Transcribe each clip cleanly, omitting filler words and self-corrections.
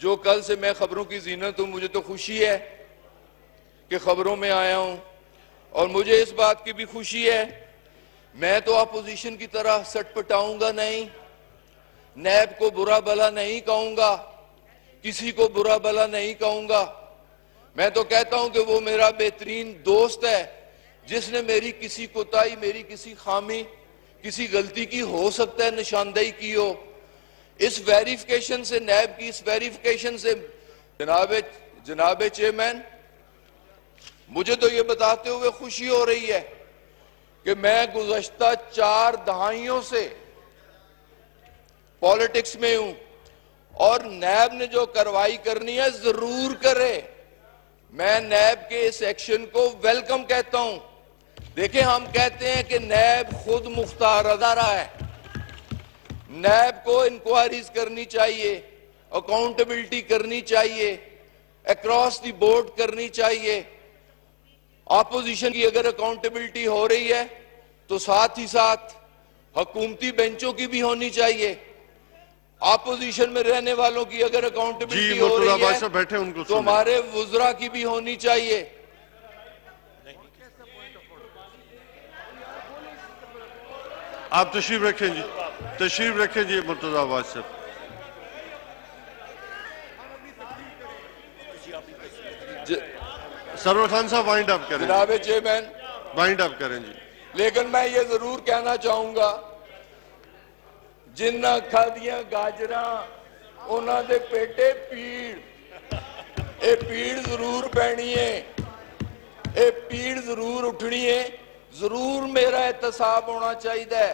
जो कल से मैं खबरों की जीनत हूं, मुझे तो खुशी है कि खबरों में आया हूं और मुझे इस बात की भी खुशी है, मैं तो अपोजिशन की तरह सटपटाऊंगा नहीं, नैब को बुरा भला नहीं कहूंगा, किसी को बुरा भला नहीं कहूंगा। मैं तो कहता हूं कि वो मेरा बेहतरीन दोस्त है, जिसने मेरी किसी कोताही, मेरी किसी खामी, किसी गलती की हो सकता है निशानदेही की हो। इस वेरिफिकेशन से, नैब की इस वेरिफिकेशन से जनाब चेयरमैन, मुझे तो ये बताते हुए खुशी हो रही है कि मैं गुज़श्ता 4 दहाइयों से पॉलिटिक्स में हूं और नैब ने जो कार्रवाई करनी है जरूर करे। मैं नैब के इस एक्शन को वेलकम कहता हूं। देखिए, हम कहते हैं कि नैब खुद मुख्तार अदारा है, नैब को इंक्वायरीज करनी चाहिए, अकाउंटेबिलिटी करनी चाहिए, अक्रॉस द बोर्ड करनी चाहिए। ऑपोजिशन की अगर अकाउंटेबिलिटी हो रही है तो साथ ही साथ हुकूमती बेंचों की भी होनी चाहिए। ऑपोजिशन में रहने वालों की अगर अकाउंटेबिलिटी हो रही है बैठे उनको तो हमारे वुज़रा की भी होनी चाहिए। आप तशरीफ रखें जी, तशरीफ रखें जी मुर्तजा अब्बास साहब। सरवर खान साहब वाइंड अप करें। जनाब चेयरमैन, वाइंड अप करें जी। लेकिन मैं ये जरूर कहना चाहूंगा, जिन्ना खादियां गाजरा उन्हां दे पेटे पीड़, ये पीड़ जरूर पैनी है, ये पीड़ जरूर उठनी है। जरूर मेरा एहतसाब होना चाहिए,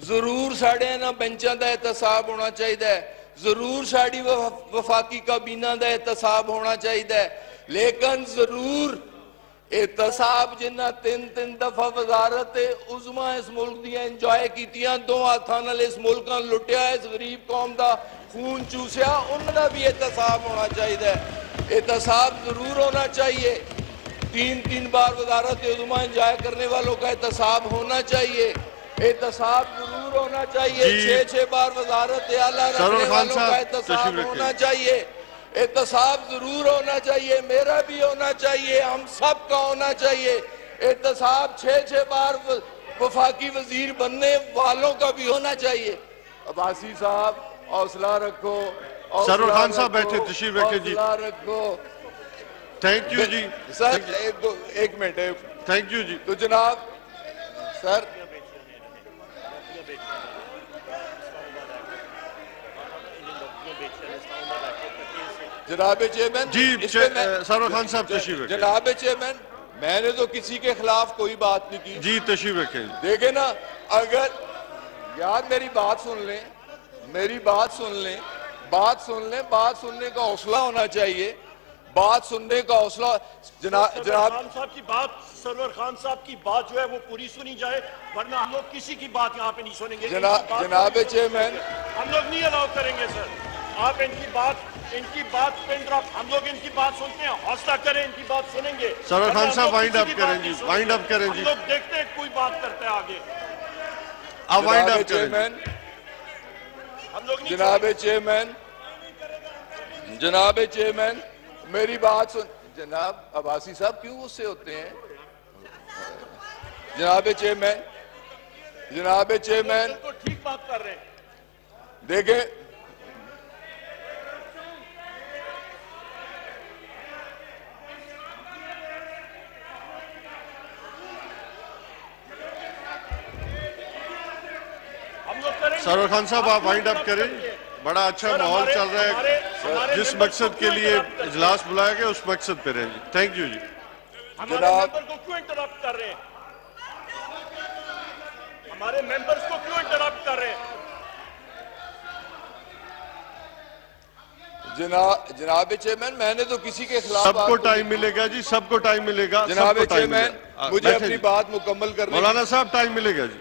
जरूर साढ़े इन्हां बेंचां दा एहतसाब होना चाहिए, जरूर साड़ी वफाकी काबीना दा एहतसाब होना चाहिए। लेकिन जरूर एहतसाब जिन्ना 3-3 दफा वजारत उज़मा इस मुल्क दियां इंजॉय कीतियां, 2 हाथां नाल इस मुल्क नूं लुटिया, इस गरीब कौम दा खून चूसिया, उनका भी एहतसाब होना चाहिए। एहतसाब जरूर होना चाहिए। 3-3 बार वजारत उज़मा इंजॉय करने वालों का एहतसाब होना चाहिए। एहतसाब जरूर होना चाहिए। 6-6 बार वजारत आला रखने वालों का एहतसाब होना चाहिए। एहतसाब जरूर होना चाहिए, मेरा भी होना चाहिए, हम सब का होना चाहिए। एहतसाब 6-6 बार वफाकी वजीर बनने वालों का भी होना चाहिए। अब्बासी साहब हौसला रखो, सरवर खान साहब बैठे, तशरीफ रखें जी। हौसला रखो। थैंक यू जी। सर एक मिनट, थैंक यू जी। तो जनाब सर, जनाब चेयरमैन जी, सरवर खान साहब तशरीफ रखें। जनाब चेयरमैन, मैंने तो किसी के खिलाफ कोई बात नहीं की जी, तशरीफ रखें। देखे ना, अगर यार मेरी बात सुन लें, मेरी बात सुन लें, बात सुन लें, बात सुनने का हौसला होना चाहिए, बात सुनने का हौसला। जनाब खान साहब की बात, सरवर खान साहब की बात जो है वो पूरी सुनी जाए, वरना हम लोग किसी की बात यहाँ पे नहीं सुनेंगे। जनाब चेयरमैन, हम लोग नहीं अलाउ करेंगे सर, आप इनकी बात पे इंटरप्ट, हम लोग इनकी बात सुनते हैं, हौसला करें, इनकी बात सुनेंगे। सरवर खान साहब वाइंड अप करें जी, वाइंड अप करें जी। हम लोग देखते हैं कोई बात करते हैं आगे, आप वाइंड अप करें। हम लोग नहीं। जनाब चेयरमैन मेरी बात सुन। जनाब अब्बासी साहब क्यों गुस्से होते हैं? जनाब चेयरमैन, तो ठीक बात कर रहे हैं। देखें, सरवर खान साहब आप वाइंड अप करें। बड़ा अच्छा माहौल चल रहा है, जिस मकसद के लिए इजलास बुलाया गया उस मकसद पे रहें जी। थैंक यू जी। हमारे मेंबर को क्यों इंटरप्ट कर रहे हैं? हमारे मेंबर्स को क्यों इंटरप्ट कर रहे हैं? जनाब चेयरमैन, मैंने तो किसी के खिलाफ, सबको टाइम मिलेगा जी, सबको टाइम मिलेगा। जनाब चेयरमैन, मुझे अपनी बात मुकम्मल करनी। मौलाना साहब टाइम मिलेगा जी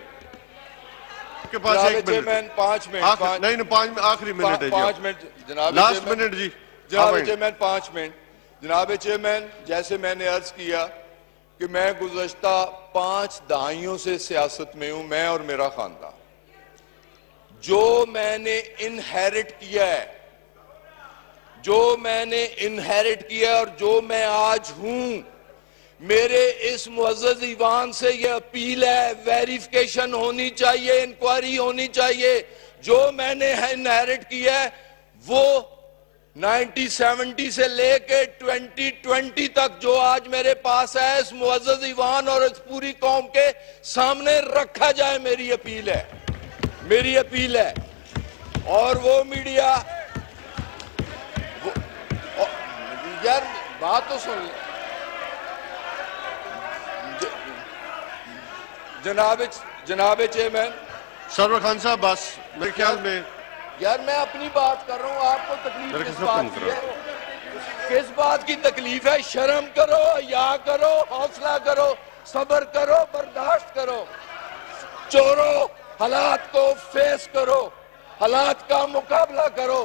के पास। 1 मिनट, 5 मिनट, नहीं 5 आखिरी मिनट है जी, 5 मिनट जनाब, लास्ट मिनट जी। जनाब चेयरमैन 5 मिनट। जनाब चेयरमैन, जैसे मैंने अर्ज किया कि मैं गुज़श्ता 5 दहाइयों से सियासत में हूं, मैं और मेरा खानदान। जो मैंने इनहेरिट किया है जो मैंने इनहेरिट किया और जो मैं आज हूं, मेरे इस मुअज़्ज़ज़ ईवान से ये अपील है, वेरिफिकेशन होनी चाहिए, इंक्वायरी होनी चाहिए। जो मैंने इनहेरिट किया है वो 1970 से लेके 2020 तक जो आज मेरे पास है, इस मुअज़्ज़ज़ ईवान और इस पूरी कौम के सामने रखा जाए, मेरी अपील है, मेरी अपील है। और वो मीडिया यार बात तो सुन, जनाब चेयरमैन। सरवर खान साहब, बस मेरे ख्याल में यार मैं अपनी बात कर रहा हूँ, आपको तकलीफ किस बात की है? किस बात की तकलीफ है? शर्म करो, या करो, हौसला करो, सब्र करो, बर्दाश्त करो। चोरों, हालात को फेस करो, हालात का मुकाबला करो।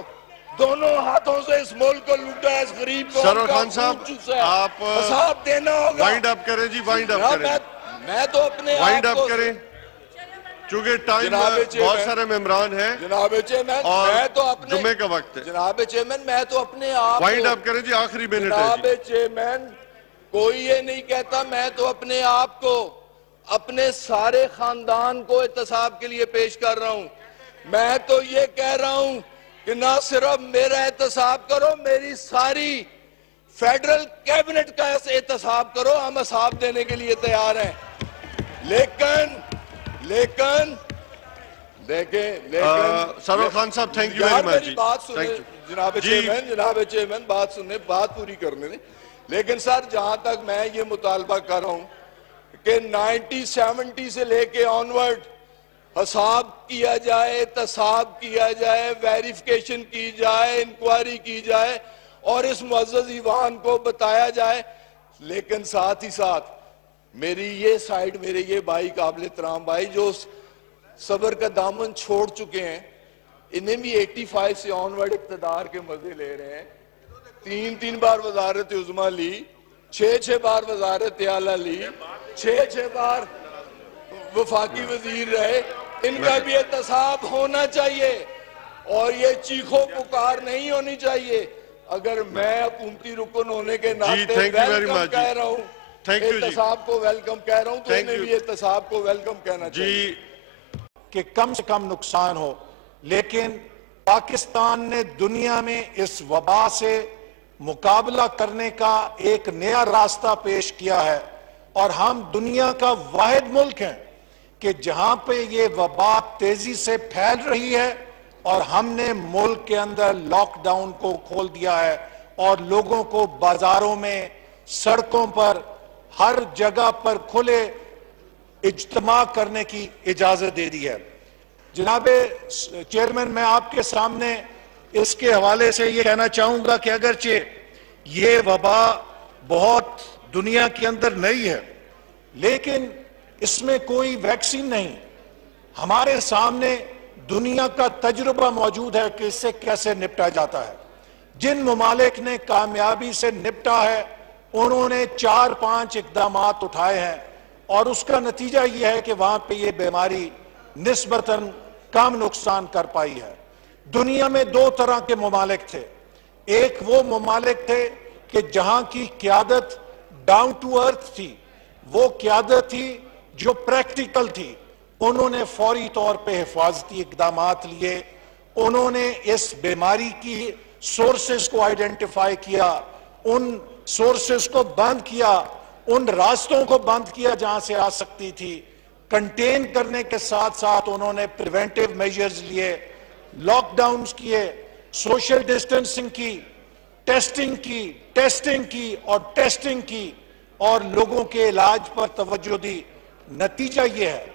दोनों हाथों से इस मुल्क को लूटा है, इस गरीब को। सरवर खान साहब, आप हिसाब देना होगा। वाइंड अप करें जी, वाइंड अप करें। मैं तो अपने वाइंड अप करें, क्योंकि टाइम बहुत सारे मेंबरान हैं। जनाब चेयरमैन, मैं तो अपने जुम्मे का वक्त है। जनाब चेयरमैन, मैं तो अपने आप वाइंड अप करें जी, आखिरी मिनट है। जनाब चेयरमैन, कोई ये नहीं कहता, मैं तो अपने आप को, अपने सारे खानदान को एहतसाब के लिए पेश कर रहा हूं। मैं तो ये कह रहा हूं कि ना सिर्फ मेरा एहतसाब करो, मेरी सारी फेडरल कैबिनेट का एहतसाब करो। हम हिसाब देने के लिए तैयार हैं। लेकिन सरवर खान साहब, थैंक यू वेरी मच जी। बात सुने जनाब चेयरमैन, बात सुनने, बात पूरी करने दें। लेकिन सर, जहां तक मैं ये मुतालबा कर रहा हूं कि 1970 से लेके ऑनवर्ड हिसाब किया जाए, तसाब किया जाए, वेरिफिकेशन की जाए, इंक्वायरी की जाए और इस मुअज़्ज़ज़ ईवान को बताया जाए। लेकिन साथ ही साथ मेरी ये साइड, मेरे ये भाई, काबिल एहतराम भाई, जो सब्र का दामन छोड़ चुके हैं, इन्हें भी 85 से ऑनवर्ड इक़्तिदार के मजे ले रहे हैं। 3 बार वज़ारत उज़्मा ली, 6 बार वज़ारत आला ली, 6 बार वफाकी वजीर रहे। इनका भी एहतसाब होना चाहिए और ये चीखो पुकार नहीं होनी चाहिए। अगर मैं हुकूमती रुकन होने के नाते वेलकम कह रहा हूँ, एहतसाब को वेलकम कह रहा हूँ, तो इन्हें भी एहतसाब को वेलकम कहना चाहिए कि कम से कम नुकसान हो। लेकिन पाकिस्तान ने दुनिया में इस वबा से मुकाबला करने का एक नया रास्ता पेश किया है और हम दुनिया का वाहिद मुल्क हैं कि जहां पे ये वबा तेजी से फैल रही है और हमने मुल्क के अंदर लॉकडाउन को खोल दिया है और लोगों को बाजारों में, सड़कों पर, हर जगह पर खुले इज्तिमा करने की इजाजत दे दी है। जनाब चेयरमैन, मैं आपके सामने इसके हवाले से ये कहना चाहूंगा कि अगरचे ये वबा बहुत दुनिया के अंदर नई है, लेकिन इसमें कोई वैक्सीन नहीं। हमारे सामने दुनिया का तजुर्बा मौजूद है कि इससे कैसे निपटा जाता है। जिन ममालिक ने कामयाबी से निपटा है, उन्होंने 4-5 इक़दामात उठाए हैं और उसका नतीजा यह है कि वहां पे ये बीमारी निस्बतन कम नुकसान कर पाई है। दुनिया में 2 तरह के ममालिक थे। एक वो ममालिक थे कि जहां की क़यादत डाउन टू अर्थ थी, वो क़यादत थी जो प्रैक्टिकल थी। उन्होंने फौरी तौर पे हिफाजती इक़दामात लिए, उन्होंने इस बीमारी की सोर्सेस को आइडेंटिफाई किया, उन सोर्सेस को बंद किया, उन रास्तों को बंद किया जहां से आ सकती थी। कंटेन करने के साथ साथ उन्होंने प्रिवेंटिव मेजर्स लिए, लॉकडाउन्स किए, सोशल डिस्टेंसिंग की, टेस्टिंग की और टेस्टिंग की और लोगों के इलाज पर तवज्जो दी। नतीजा यह है,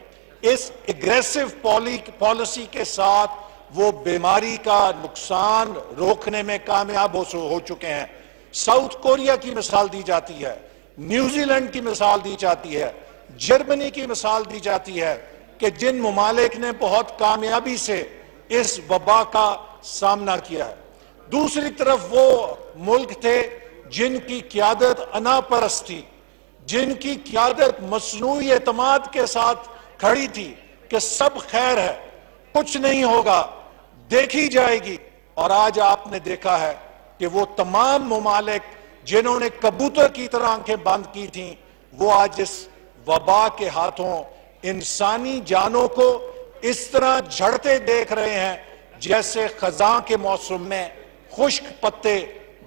इस एग्रेसिव पॉलिसी के साथ वो बीमारी का नुकसान रोकने में कामयाब हो चुके हैं। साउथ कोरिया की मिसाल दी जाती है, न्यूजीलैंड की मिसाल दी जाती है, जर्मनी की मिसाल दी जाती है कि जिन ममालिक ने बहुत कामयाबी से इस वबा का सामना किया है। दूसरी तरफ वो मुल्क थे जिनकी क़यादत अनापरस्त थी, जिनकी क़यादत मसनूई एतमाद के साथ खड़ी थी कि सब खैर है, कुछ नहीं होगा, देखी जाएगी। और आज आपने देखा है कि वो तमाम मुमालिक जिन्होंने कबूतर की तरह आंखें बंद की थीं, वो आज इस वबा के हाथों इंसानी जानों को इस तरह झड़ते देख रहे हैं जैसे खजां के मौसम में खुश्क पत्ते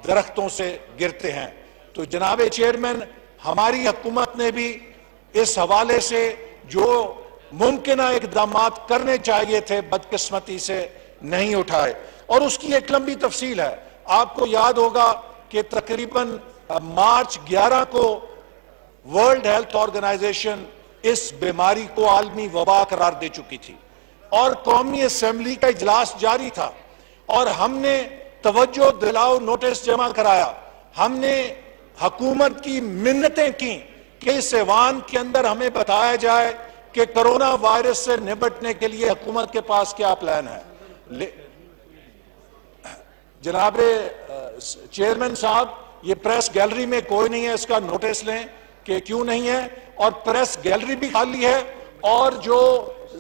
दरख्तों से गिरते हैं। तो जनाब चेयरमैन, हमारी हुकूमत ने भी इस हवाले से जो मुमकिन इकदाम करने चाहिए थे, बदकिस्मती से नहीं उठाए, और उसकी एक लंबी तफसील है। आपको याद होगा कि तकरीबन मार्च 11 को वर्ल्ड हेल्थ ऑर्गेनाइजेशन इस बीमारी को आलमी वबा करार दे चुकी थी और कौमी असेंबली का इजलास जारी था और हमने तवज्जो दिलाओ नोटिस जमा कराया। हमने हुकूमत की मिन्नतें की कि इस ऐवान के अंदर हमें बताया जाए कि कोरोना वायरस से निपटने के लिए हुकूमत के पास क्या प्लान है। जनाब चेयरमैन साहब, ये प्रेस गैलरी में कोई नहीं है, इसका नोटिस लें कि क्यों नहीं है, और प्रेस गैलरी भी खाली है और जो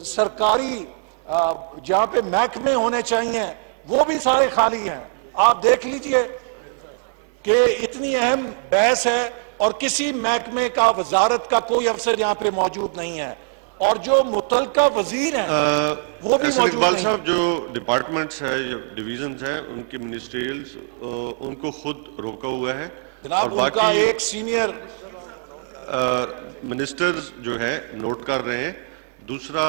सरकारी जहां पे महकमे होने चाहिए वो भी सारे खाली हैं। आप देख लीजिए कि इतनी अहम बहस है और किसी महकमे का, वजारत का कोई अफसर यहाँ पे मौजूद नहीं है, और जो मुतलका वजीर हैं वो भी मौजूद नहीं। साहब, जो डिपार्टमेंट्स है, जो डिवीजन्स है, उनके मिनिस्ट्रियल्स उनको खुद रोका हुआ है जनाब, और उनका एक सीनियर मिनिस्टर्स जो है नोट कर रहे हैं। दूसरा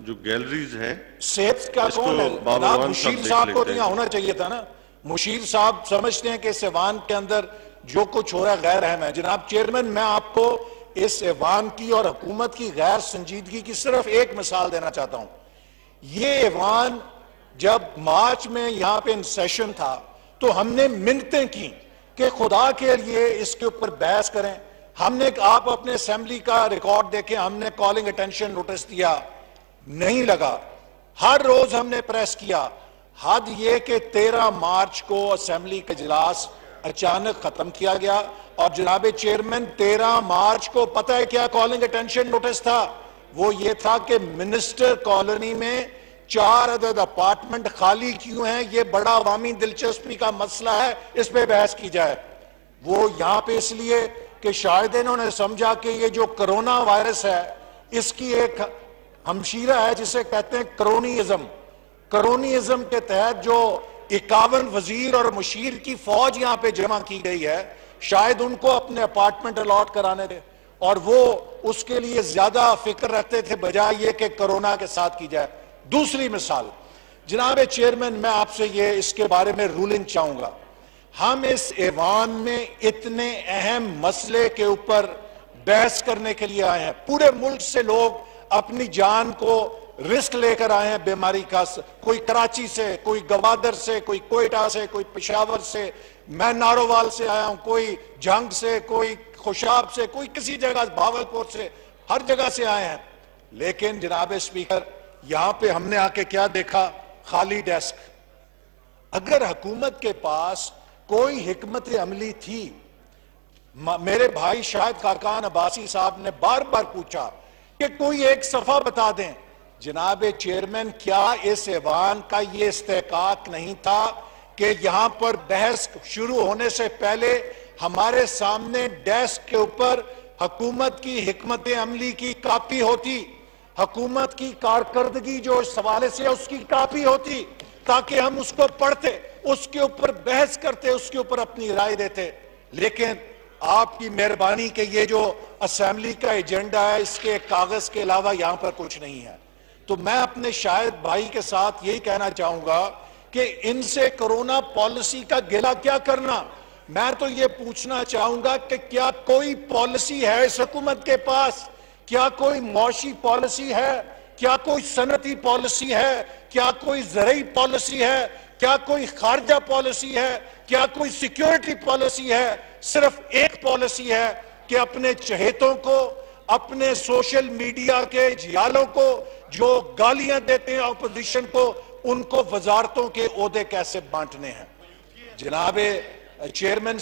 जो गैलरीज है, सेहत का कौन है जनाब? मुशीर साहब को यहाँ होना चाहिए था ना। मुशीर साहब समझते हैं कि इस ऐवान के अंदर जो कुछ हो रहा है गैर अहम है। जनाब चेयरमैन, मैं आपको इस ऐवान की और हुकूमत की गैर संजीदगी की सिर्फ एक मिसाल देना चाहता हूं। ये ऐवान जब मार्च में यहां पे इन सेशन था तो हमने मिन्नतें की कि खुदा के लिए इसके ऊपर बहस करें। हमने, आप अपने असेंबली का रिकॉर्ड देखें, हमने कॉलिंग अटेंशन नोटिस दिया, नहीं लगा। हर रोज हमने प्रेस किया। हद ये कि 13 मार्च को असेंबली का इजलास अचानक खत्म किया गया और जनाब चेयरमैन 13 मार्च को पता है क्या कॉलिंग अटेंशन नोटिस था? वो ये था कि मिनिस्टर कॉलोनी में 4 अदद अपार्टमेंट खाली क्यों हैं, ये बड़ा अवामी दिलचस्पी का मसला है, इस पे बहस की जाए। वो यहां पे इसलिए कि शायद इन्होंने समझा कि ये जो कोरोना वायरस है इसकी एक हमशीरा है जिसे कहते हैं करोनिज्म। करोनिज्म के तहत जो 51 वजीर और मुशीर की फौज यहां पे जमा की गई है, शायद उनको अपने अपार्टमेंट अलॉट कराने थे और वो उसके लिए ज्यादा फिक्र रखते थे बजाय ये कि कोरोना के साथ की जाए। दूसरी मिसाल, जनाब चेयरमैन, मैं आपसे ये इसके बारे में रूलिंग चाहूंगा। हम इस ऐवान में इतने अहम मसले के ऊपर बहस करने के लिए आए हैं। पूरे मुल्क से लोग अपनी जान को रिस्क लेकर आए हैं बीमारी का। कोई कराची से, कोई गवादर से, कोई कोयटा से, कोई पेशावर से, मैं नारोवाल से आया हूं, कोई जंग से, कोई खुशाब से, कोई किसी जगह, भावलपुर से, हर जगह से आए हैं। लेकिन जनाब स्पीकर, यहां पे हमने आके क्या देखा? खाली डेस्क। अगर हुकूमत के पास कोई हिकमत अमली थी, मेरे भाई शाहिद खाकान अब्बासी साहब ने बार बार पूछा कि कोई एक सफा बता दें। जनाब चेयरमैन, क्या इस ऐवान का ये इस्तेकाक नहीं था कि यहां पर बहस शुरू होने से पहले हमारे सामने डेस्क के ऊपर हुकूमत की हिकमत अमली की कापी होती, हुकूमत की कारकर्दगी जो इस हवाले से उसकी कापी होती, ताकि हम उसको पढ़ते, उसके ऊपर बहस करते, उसके ऊपर अपनी राय देते। लेकिन आपकी मेहरबानी के ये जो असेंबली का एजेंडा है, इसके कागज के अलावा यहां पर कुछ नहीं है। तो मैं अपने शाहिद भाई के साथ यही कहना चाहूंगा कि इनसे कोरोना पॉलिसी का गिला क्या करना। मैं तो ये पूछना चाहूंगा कि क्या कोई पॉलिसी है इस हुकूमत के पास? क्या कोई मौशी पॉलिसी है? क्या कोई सनती पॉलिसी है? क्या कोई ज़रई पॉलिसी है? क्या कोई खारजा पॉलिसी है? क्या कोई सिक्योरिटी पॉलिसी है? सिर्फ एक पॉलिसी है कि अपने चहेतों को, अपने सोशल मीडिया के जियालों को जो गालियां देते हैं अपोजिशन को, उनको वजारतों के ओहदे कैसे बांटने हैं। जनाब चेयरमैन